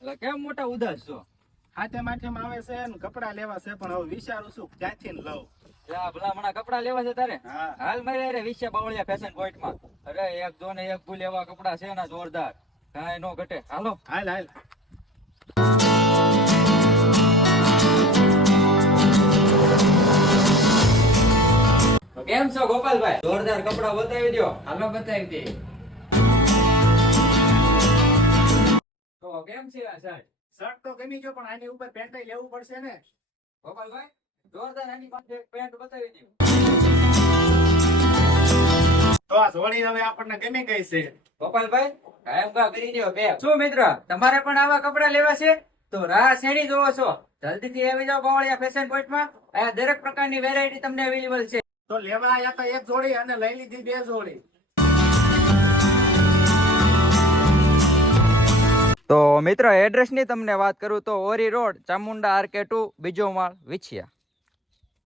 એટલે કેમ મોટા ઉદાસ છો? હાથે માથેમાં આવે છે ને કપડા લેવા છે પણ હવે વિચારું છું ક્યાંથી ને લઉં. લા ભલા હમણાં કપડા લેવા છે તારે? હા હાલ મારી હારે વિશ્યા બાવળિયા ફેશન પોઈન્ટ માં. અરે એક જો ને એક ભૂલ એવા કપડા છે ને જોરદાર, કાંઈ નો ઘટે. હાલો. હાલ હાલ. કેમ છો ગોપાલભાઈ? જોરદાર કપડા બતાવી દો. હાલો બતાવી દે. તો કેમ છે આ શર્ટ? શર્ટ તો ગમી ગયો પણ આની ઉપર પેન્ટ લેવું પડશે ને. ગોપાલભાઈ જોરદાર આની પાસે એક પેન્ટ બતાવી દો. તો આ જોડી હવે આપણને ગમી ગઈ છે. ગોપાલભાઈ કાયમ કા કરી દો બે. શું મિત્ર તમારે પણ આવા કપડા લેવા છે? તો રાહ શેની જોવો છો? જલ્દીથી આવી જાઓ બાવળિયા ફેશન પોઈન્ટ માં. અહીંયા દરેક પ્રકારની વેરાયટી તમને અવેલેબલ છે. તો લેવા આયા તો એક જોડી અને લઈ લીધી 2 જોડી. તો મિત્ર એડ્રેસ ની તમને વાત કરું તો ઓરી રોડ ચામુંડા RK2 બીજો માળ વિછિયા.